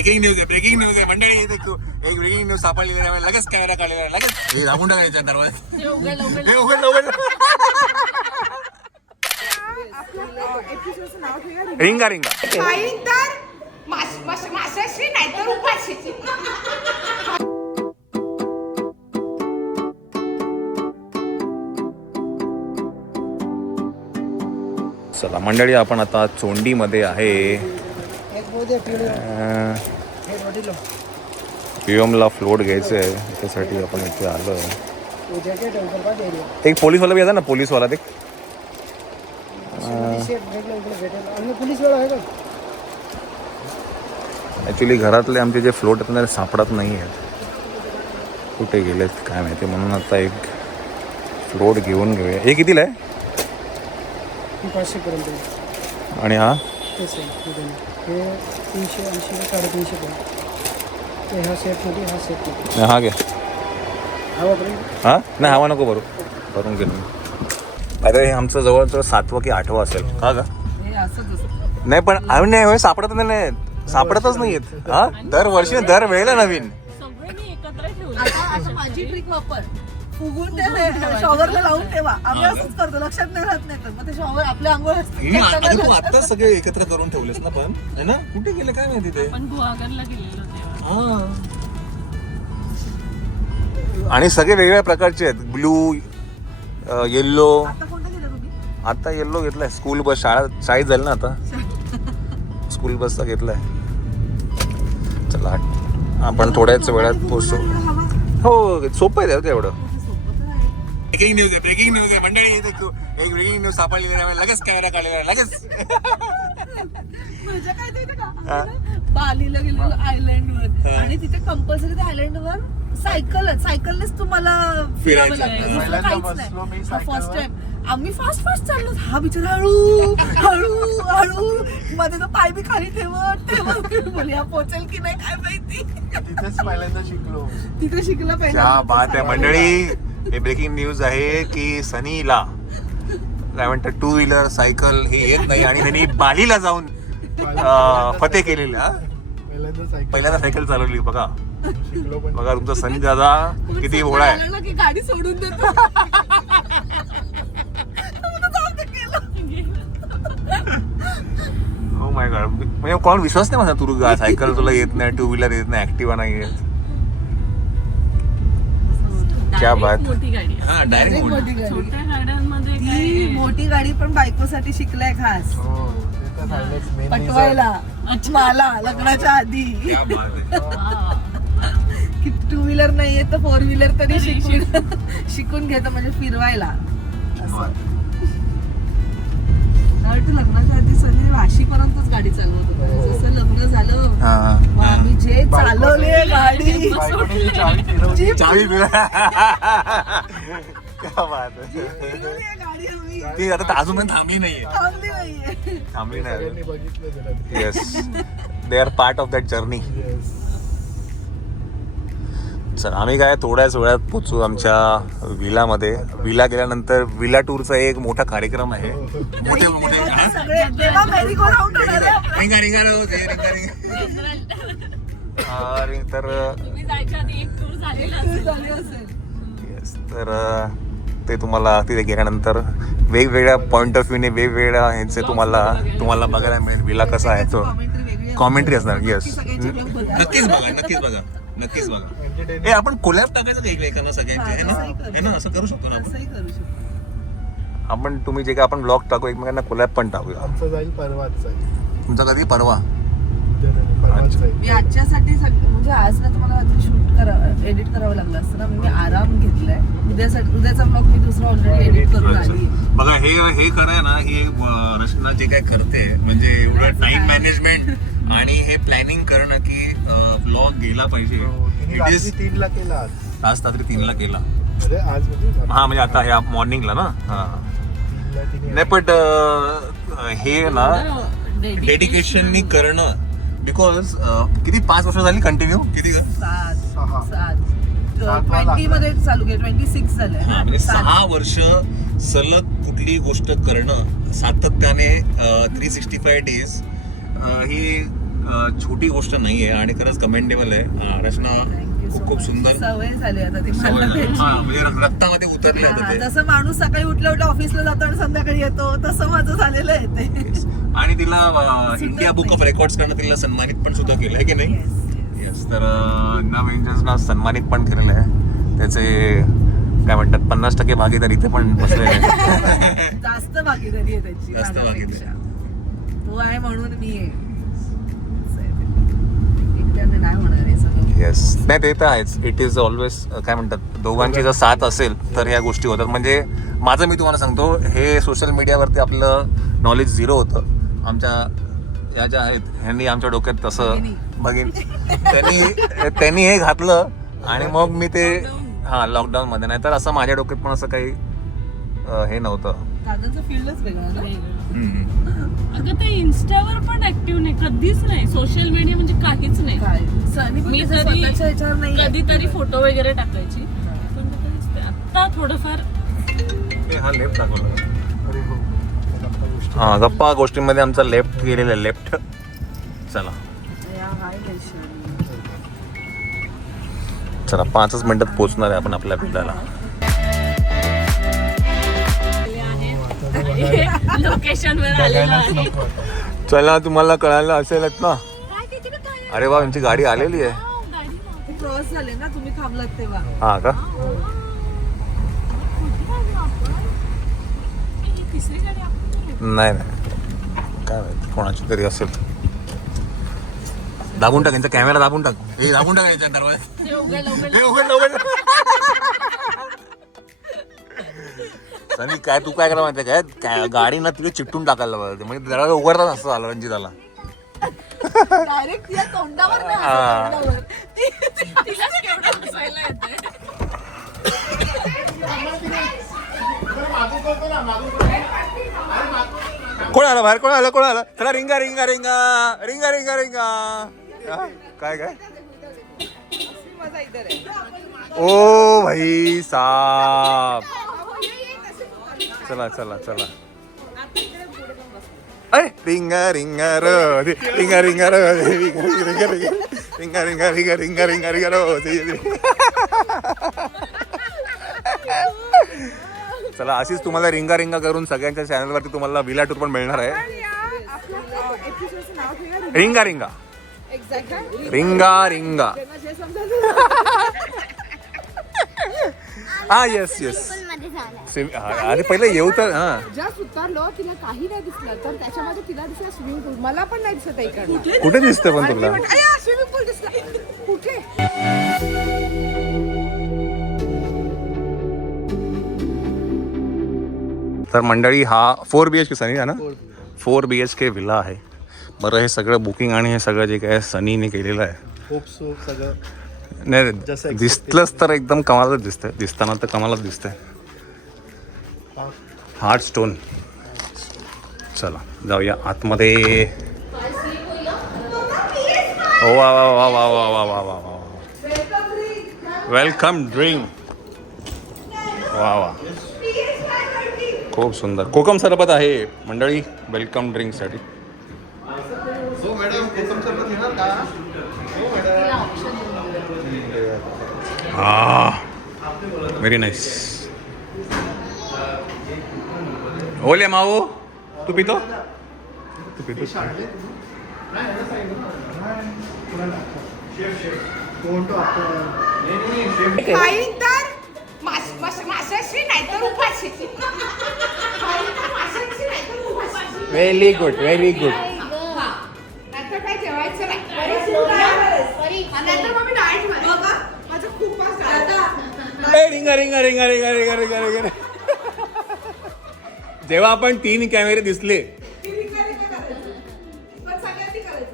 Breaking news आहे मंडळी. एक ब्रेकिंग न्यूज सापडलेली आहे, लगेच कॅमेरा काढलेला आहे, लगेच दाबून टाकायच्या दरवाज्यात. रिंगा रिंगा चला मंडळी, आपण आता चोंडीमध्ये आहे. पीएमला फ्लोट घ्यायचं आहे, त्यासाठी आपण इथे आलो आहे. एक पोलीसवाला भी आता ना, पोलीसवाला देख. ॲक्च्युली घरातले आमचे जे फ्लोट आहेत ना सापडत नाही आहेत, कुठे गेलेत काय माहिती, म्हणून आता एक फ्लोट घेऊन घेऊया. हे कितीला आहे? 500 पर्यंत. आणि हा 380 350 पर्यंत. हा सेटमध्ये हा सेटमध्ये हा घ्या. हवा पर्यंत हां नाही, हवा नको भरू, भरून गेलो मी. अरे हे आमचं जवळजवळ 7वं की 8वं असेल का ग? नाही पण आम्ही नाही सापडत नाही, सापडतच नाही आहेत. हा दरवर्षी दर वेळेला नवीन. माझी ट्रिक वापर, फुगून ते शॉवरला लावून ठेवा. आम्ही असंच करतो, लक्षात नाही राहत. नाही तर मग ते शॉवर आपल्या अंघोळ तू आत्ताच सगळे एकत्र करून ठेवलेस ना, पण है ना, कुठे गेले काय माहिती ते. आणि सगळे वेगवेगळ्या प्रकारचे आहेत, ब्लू, येल्लो. आता कोणतं घेता तुम्ही? आता येल्लो घेतलाय. स्कूल बस, शाळेत जाईल ना आता, स्कूल बसचा घेतलाय. चला आपण थोड्याच वेळात पोहोचू. हो सोपं आहे तेवढं. ब्रेकिंग न्यूज आहे मंडळी. एक ब्रेकिंग न्यूज सापडलेली आहे, लगेच कॅमेरा काढलेला आहे, लगेच. मजा काय माहिती का, बालीला गेलेलो आयलंडवर, आणि तिथे कंपल्सरी त्या आयलंडवर सायकलनेच तुम्हाला फिरावं लागतं, दुसरं काहीच नाही. फर्स्ट टाइम आम्ही फास्ट चाललो, हा बिचारा हळू हळू हळू, मध्ये तो पाय बी खाली ठेवत बोली हा पोचेल की नाही काय माहिती. तिथेच पहिल्यांदा शिकलो, तिथे शिकलं पाहिजे. क्या बात आहे मंडळी. हे ब्रेकिंग न्यूज आहे की सनीला काय म्हणतात, 2 व्हीलर सायकल हे येत नाही, आणि त्यांनी बालीला जाऊन फते केलेला. पहिल्यांदा सायकल चालवली बघा. बघा तुमचा सनी दादा किती भोळा आहे. की गाडी सोडून देतो. ओ माय गॉड, म्हणजे कोण विश्वास नाही माझा, तू सायकल तुला येत नाही, 2 व्हीलर येत नाही, ऍक्टिव्हा नाही येत. क्या बात. मोठी गाडी, हा डायरेक्ट मोठी गाडी. छोट्या गाड्यांमध्ये ती मोठी गाडी पण बायकोसाठी शिकलाय खास, पटवायला मला लग्नाच्या आधी. की 2 व्हीलर नाहीये तर 4 व्हीलर तरी शिकून घेतो, म्हणजे फिरवायला. लग्नाच्या आधी सगळी वाशीपर्यंतच गाडी चालवत होतो. जसं लग्न झालं मग आम्ही जे चालवले गाडी, चावी ती आता अजून थांबली नाहीये. थांबली नाही. Yes, they are part of that journey. चल आम्ही काय थोड्याच वेळात पोचू आमच्या विलामध्ये. विला गेल्यानंतर विला टूरचा एक मोठा कार्यक्रम आहे. मोठे तर ते तुम्हाला तिथे गेल्यानंतर वेगवेगळ्या पॉइंट ऑफ व्ह्यूने वेगवेगळ्या ह्यांचे तुम्हाला बघायला मिळेल विला कसा आहे तो. कॉमेंट्री असणार. येस, नक्कीच बघा. हे आपण कोलॅब टाकायचं का एकमेकांना सगळ्यांचे, है ना, असं करू शकतो ना आपण. तुम्ही जे काय आपण ब्लॉग टाकू एकमेकांना कोलॅब पण टाकूया. तुमचा कधी? परवा. मी आजच्यासाठी म्हणजे आज ना तुम्हाला शूट एडिट करावं लागलं असतं ना, मी आराम घेतलाय. उद्याचा ब्लॉग मी दुसरा ऑलरेडी एडिट करून आली. बघा हे कराय ना, ही रचना जे काय करते म्हणजे एवढं टाइम मॅनेजमेंट आणि हे प्लॅनिंग करणं की ब्लॉग गेला पाहिजे. 3ला केला आज रात्री 3ला केला. हा म्हणजे आता ह्या मॉर्निंगला ना. हा नाही पण हे ना डेडिकेशननी करणं, बिकॉज किती 5 वर्ष झाली कंटिन्यू, किती 20 मध्ये चालू केलं, 26 झालंय. म्हणजे 6 वर्ष सलग कुठली गोष्ट करणं सातत्याने 365 डेज ही छोटी गोष्ट नाहीये आणि खरंच कमेंडेबल आहे. रचना खूप खूप सुंदर सवय झाली आता ती सवय मला झाली. त्याची. हा, म्हणजे रक्तामध्ये उतरले आता हा, ते. जसं माणूस सकाळी उठल्या उठल्या ऑफिसला जातो आणि संध्याकाळी येतो तसं माझं झालेलं आहे ते. आणि तिला इंडिया बुक ऑफ रेकॉर्ड्स कडनं तिला सन्मानित पण सुद्धा केलंय की नाही. येस, तर नव एंजल्सना सन्मानित पण केलेलं आहे. त्याचे काय म्हणतात 50% भागीदारी इथे पण बसलेले आहे. जास्त भागीदारी आहे त्याची जास्त माझ्यापेक्षा. तो आहे म्हणून मी आहे. एकट्याने नाही होणार हे सगळं. येस, नाही ते तर आहेच. इट इज ऑलवेज काय म्हणतात दोघांची जर साथ असेल तर ह्या गोष्टी होतात. म्हणजे माझं मी तुम्हाला सांगतो, हे सोशल मीडियावरती आपलं नॉलेज झिरो होतं. आमच्या या ज्या आहेत ह्यांनी आमच्या डोक्यात तसं बघीन त्यांनी हे घातलं आणि मग मी ते लॉकडाऊन मध्ये. नाही तर असं माझ्या डोक्यात पण असं काही हे नव्हतं. दादाचं फील्डच वेगळं ना. अगं ते इन्स्टावर पण ऍक्टिव्ह नाही, कधीच नाही. सोशल मीडिया म्हणजे काहीच नाही. काय सनी पण मी त्याच्या तरी स्वतःच्या ह्याच्यावर नाही आहे. कधीतरी फोटो वगैरे टाकायची, पण मग कधीच नाही. आता थोडंफार हा लेफ्ट दाखवला. हा, गप्पा गोष्टींमध्ये आमचा लेफ्ट गेलेला आहे. लेफ्ट. चला या, हाय वैशाली. चला 5 मिनिटात पोहोचणार आहे आपण आपल्या भेटायला. लोकेशन वर आलेलो आहे. चला, तुम्हाला कळायला असेलच ना. अरे वा, यांची गाडी आलेली आहे. क्रॉस झाले ना तुम्ही थांबलात तेव्हा. हा का. तिसरी गाडी आपण नाही काय माहिती कोणाची तरी असेल. दाबून टाक यांचा कॅमेरा, दाबून टाक. हे दाबून टाक यांच्या दरवाजा. हे उघड. सनी काय तू काय करा माहिती काय गाडी ना तिथे चिपटून टाकायला पाहिजे. म्हणजे दरवाजा उघडताच असं झालं रंजिताला. डायरेक्ट या तोंडावर नाही, हा. तोंडावर. तिलाच केवढं हसायला येतंय. कोण आलं बाहेर, कोण आलं. चला रिंगा. हा? काय माझा इधर आहे. ओ भाई साहब. चला अरे रिंगा रो चला, अशीच तुम्हाला रिंगा करून सगळ्यांच्या चॅनलवरती तुम्हाला विला टूर पण मिळणार आहे. रिंगा हा. येस अरे पहिले येऊ तर. हा, जस्ट उतरलो, तिला काही नाही दिसलं तर त्याच्यामध्ये तिला दिसला स्विमिंग पूल. मला पण नाही दिसत इकडनं. कुठे दिसतं पण तुला. स्विमिंग पूल दिसला कुठे. तर मंडळी, हा 4 BHK सनी आहे ना. 4 BHK विला आहे. बरं, हे सगळं बुकिंग आणि हे सगळं जे काय सनीने केलेलं आहे सगळं नाही दिसलंच तर एकदम कमालच दिसतंय. दिसताना तर कमालच दिसतंय. Heart stone. चला जाऊया आतमध्ये. वा. Welcome drink. वा. खूप सुंदर कोकम सरबत आहे मंडळी वेलकम ड्रिंकसाठी. Very nice. ओले माऊ, तू पितो. Very good. रिंगा. जेव्हा आपण 3 कॅमेरे दिसले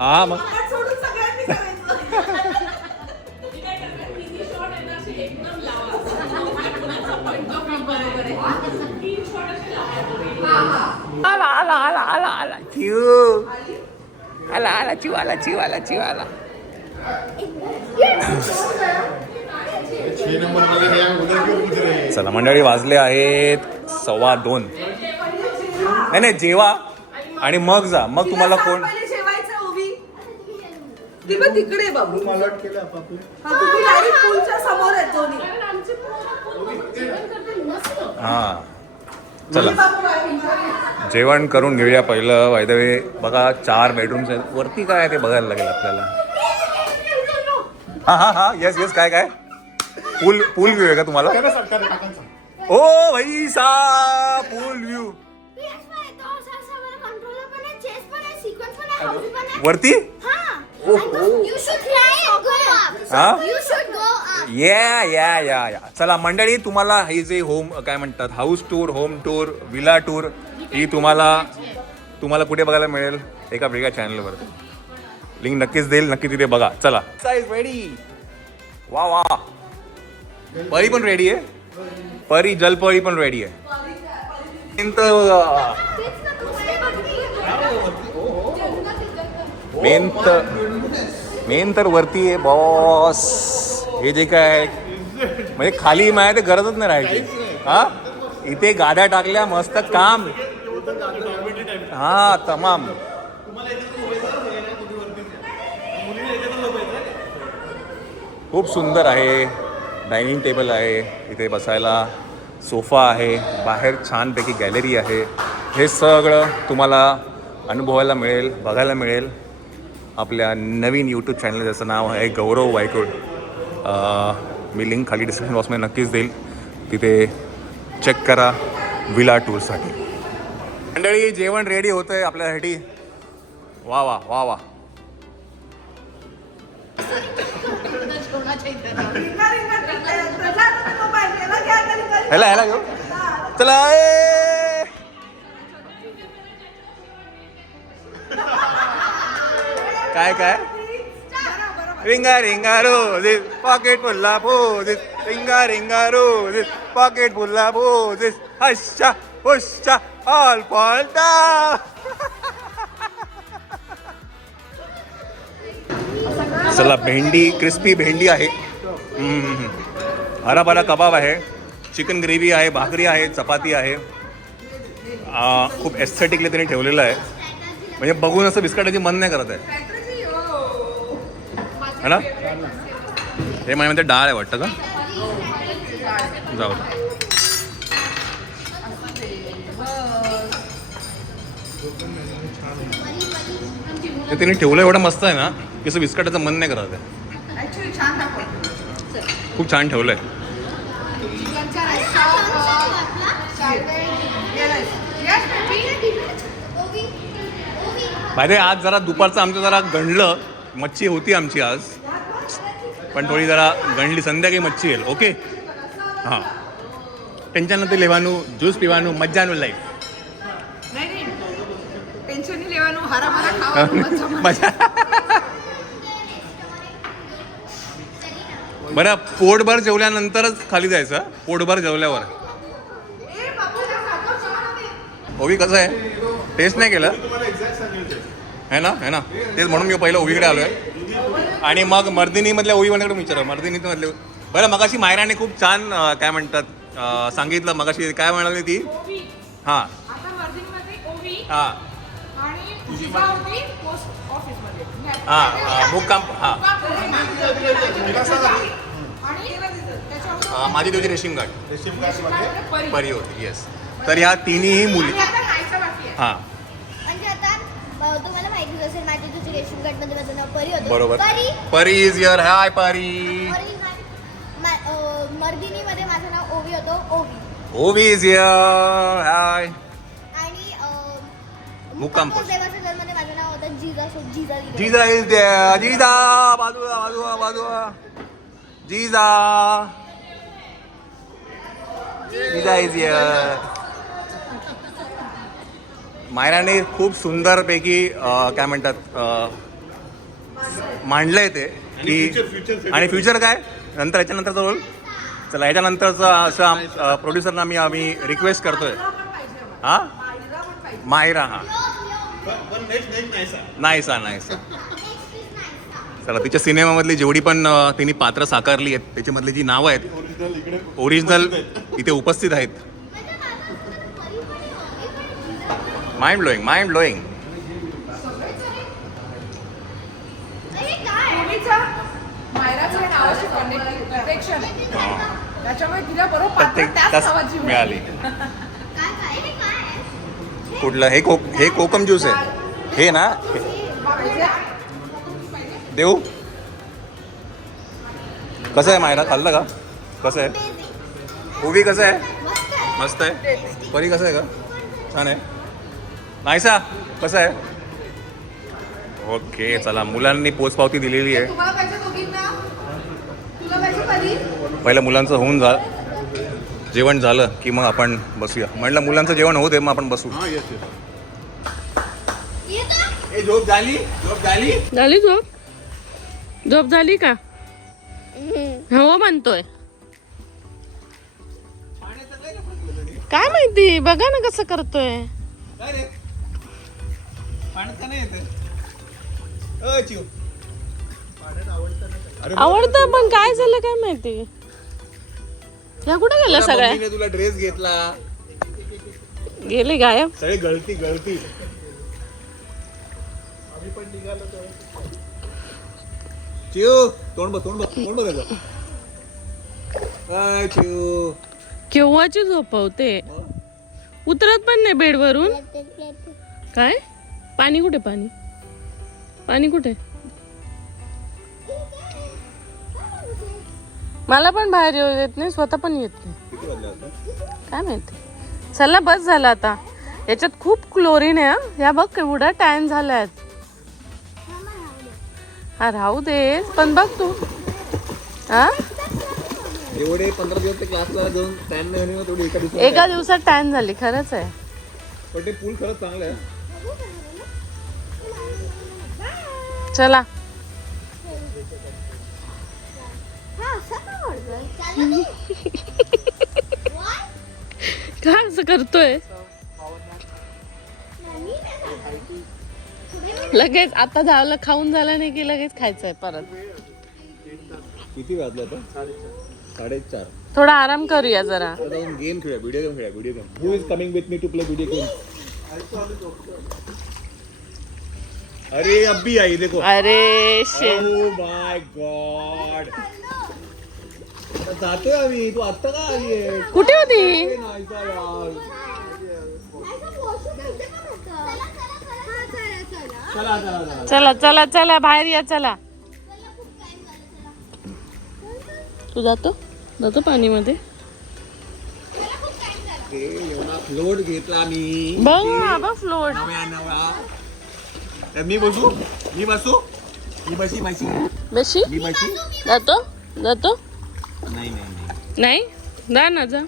हा मग आला चिवाला. चला मंडळी, वाजले आहेत 2:15. नाही जेवा आणि मग जा. मग तुम्हाला कोण ती पण तिकडे आहे बाबू. मला केलं आपापले. हा, तुम्ही डायरेक्ट पूलच्या समोर आहे दोन्ही. कारण आमचे पूर्ण जेवण करताना मस्त. हां चला जेवण करून घेऊया पहिलं. बाय द वे बघा 4 बेडरूम्स आहेत. वरती काय आहे ते बघायला लागेल आपल्याला. हा हा हा येस येस काय काय पूल व्ह्यू आहे का तुम्हाला? ओ भाई सा पूल व्ह्यू वरती. या चला मंडळी, तुम्हाला ही जे होम काय म्हणतात house tour, home tour, villa tour ही तुम्हाला कुठे बघायला मिळेल? एका वेगळ्या चॅनलवर. लिंक नक्कीच देईल, नक्की तिथे बघा. चला साईज रेडी. वा वा परी पण रेडी आहे. परी जलपरी पण रेडी आहे. मेन तर वरती आहे बॉस. हे जे काय म्हणजे खाली माहिती ते गरजच नाही राहायची. हा इथे गाद्या टाकल्या मस्त काम. हा तमाम. खूप सुंदर आहे. डायनिंग टेबल आहे इथे बसायला. सोफा आहे. बाहेर छानपैकी गॅलरी आहे. हे सगळं तुम्हाला अनुभवायला मिळेल, बघायला मिळेल आपल्या नवीन यूट्यूब चॅनल ज्याचं नाव आहे गौरव वायकुळ. मी लिंक खाली डिस्क्रिप्शन बॉक्समध्ये नक्कीच देईल. तिथे चेक करा विला टूरसाठी. मंडळी जेवण रेडी होतं आहे आपल्यासाठी. वा वा वा वा. ह्याला घेऊ चला. काय काय रिंगा रिंगा रोजिस पॉकेट फुल्ला पोजिस. रिंगा रिंगा रोजिस पॉकेट फुल्ला पोजिस. हश्शा हुश्शा ऑल पॉल्टा. चला भेंडी, क्रिस्पी भेंडी आहे. हराभरा कबाब आहे. चिकन ग्रेव्ही आहे. भाकरी आहे. चपाती आहे. खूप एस्थेटिकली त्यांनी ठेवलेलं आहे. म्हणजे बघून असं बिस्किटाची मन नाही करत आहे है ना. हे माझ्या म्हणते डाळ आहे वाटतं का. जाऊ ते त्यांनी ठेवलं एवढं मस्त आहे ना की असं बिस्किटाचं मन नाही करत आहे. खूप छान ठेवलं आहे. माहिती आज जरा दुपारचं आमचं जरा गणलं. मच्छी होती आमची आज पण थोडी जरा गणली. संध्याकाळी मच्छी येईल. ओके हां टेन्शन नव्हतं लेवानू. Juice पिवानू मज्जानू life. मजा. बरं पोटभर जेवल्यानंतरच खाली जायचं. पोटभर जेवल्यावर. ओवी कसं आहे? टेस्ट नाही केलं है ना तेच म्हणून मी पहिलं ओवीकडे आलो आहे आणि मग मर्दिनीमधल्या ओवी मनाकडे विचारलं. मर्दिनीमधले बरं मगाशी मायराने खूप छान काय म्हणतात सांगितलं. मगाशी काय म्हणाली ती? हां हां हां मुक्काम. हां माझी तुझी रेशीम घाट परी होती. येस. तर ह्या तिन्ही मुली. हां तुम्हाला माहितीच असेल माझी तुझी रेशीम घाट मध्ये माझं नाव परी होतं. बरोबर. परी इज युअर. हाय परी. मर्दिनी मध्ये माझं नाव ओवी होतं. ओवी इज युअर. हाय. आणि मुक्काम देवाच्या मध्ये माझं नाव होतं जिजा. जिजा इज देअर. जिजा बाजूला जिजा इज हिअर. मायराने खूप सुंदरपैकी काय म्हणतात मांडलंय ते की आणि फ्युचर काय नंतर याच्यानंतरचा रोल. चला याच्यानंतरचा असं प्रोड्युसरना आम्ही रिक्वेस्ट करतोय. हां मायरा. हां नाहीसा. चला तिच्या सिनेमामधली जेवढी पण तिने पात्र साकारली आहेत त्याच्यामधली जी नावं आहेत ओरिजिनल इथे उपस्थित आहेत. Mind blowing. कनेक्शन आहे त्याच्यामुळे तिला बरोबर प्रत्येक त्याच तास नावाची मिळाली. काय काय हे काय आहे? कुठलं हे कोकम ज्यूस आहे हे ना देऊ कसं आहे मायरा खाल्लं का कसं आहे उभी कसं आहे मस्त आहे. मस्त आहे परी कसं आहे का छान आहे नाहीसा कसं आहे ओके चला मुलांनी पोचपावती दिलेली आहे तुम्हाला पाहिजे दोघींना तुला पाहिजे परी पहिलं मुलांचं होऊन जा जेवण झालं की मग आपण बसूया म्हटलं मुलांचं जेवण होऊ दे मग आपण बसू येतो? झोप झाली झाली झोप झाली का हो म्हणतोय काय माहिती बघा ना कसं करतोय आवडतं पण काय झालं काय माहिती ह्या कुठे गेल्या सगळ्या तुला ड्रेस घेतला गेले गायब सगळी गळती चिव तोंड बघ काय चिव केव्हाची झोपवते उतरत पण नाही बेडवरून काय पाणी कुठे मला पण बाहेर येऊ देत नाही स्वतः पण येत नाही काय माहिती चला बस झालं आता याच्यात खूप क्लोरीन आहे हा. या बघ केवढा टॅन झालाय हा राहू दे पण बघ तू हा एवढे 15 दिवस ते क्लासला जाऊन टॅन नाही होणे तेवढी एका दिवसात एका दिवसात टॅन झाली खरंच आहे पण ते पूल खरंच चांगलं आहे चला हा, असं का आवडतं? चाललं नाही. काय असं करतोय नाही, नाही खाणार. लगेच आता झालं खाऊन झालं नाही की लगेच खायचंय परत किती वाजले आता 4:30 थोडा आराम करूया जरा आता जाऊन गेम खेळूया video game who is coming with me to play video game अरे अब्बी आई देखो अरे शे ओ माय गॉड जातोय आम्ही तू आत्ता का आली आहे कुठे होती नाही का washroom इथे पण होतं. चला, चला, चला. चला चला चला बाहेर या चला तू जातो पाणीमध्ये फ्लोट घेतला आम्ही बघ बाबा फ्लोट नव्या मी बसू मी बशी बशी मी बशी जातो नाही नाही जा ना जा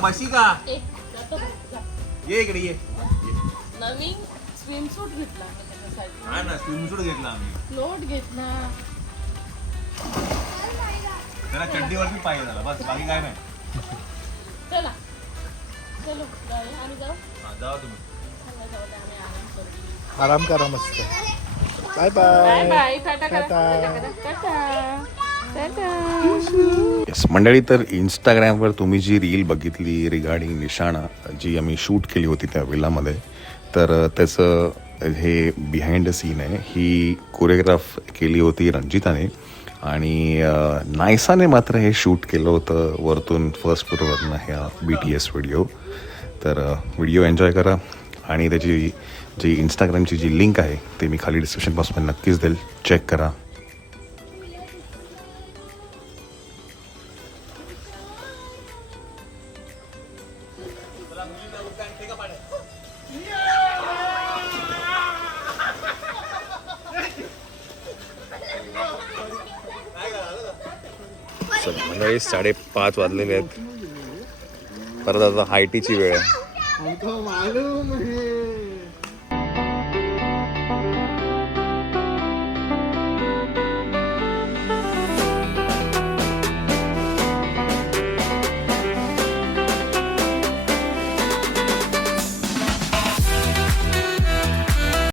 बशी का ये इकडे ये नवीन स्विमसूट घेतला हा ना स्विमसूट घेतला आम्ही फ्लोट घेतला त्याला चड्डीवरती पाहिजे झाला बस बाकी काय नाही चला चलो आम्ही जाऊ हा, जावा तुम्ही आराम करा मस्त bye bye bye bye ta-ta करा टाटा. टाटा टाटा येस मंडळी तर इंस्टाग्रामवर तुम्ही जी रील बघितली रिगार्डिंग निशाणा जी आम्ही शूट केली होती त्या विलामध्ये तर त्याचं हे बिहाइंड द सीन आहे ही कोरिओग्राफ केली होती रंजिताने आणि नायसाने मात्र हे शूट केलं होतं वरतून फर्स्ट फ्लोअरवरनं ह्या BTS व्हिडिओ तर व्हिडिओ एन्जॉय करा आणि त्याची जी इंस्टाग्रामची जी लिंक आहे ते मी खाली डिस्क्रिप्शन बॉक्समध्ये नक्कीच देईल चेक करा मंडळी 5:30 वाजलेले आहेत परत आता हायटीची वेळ आहे हमको मालूम है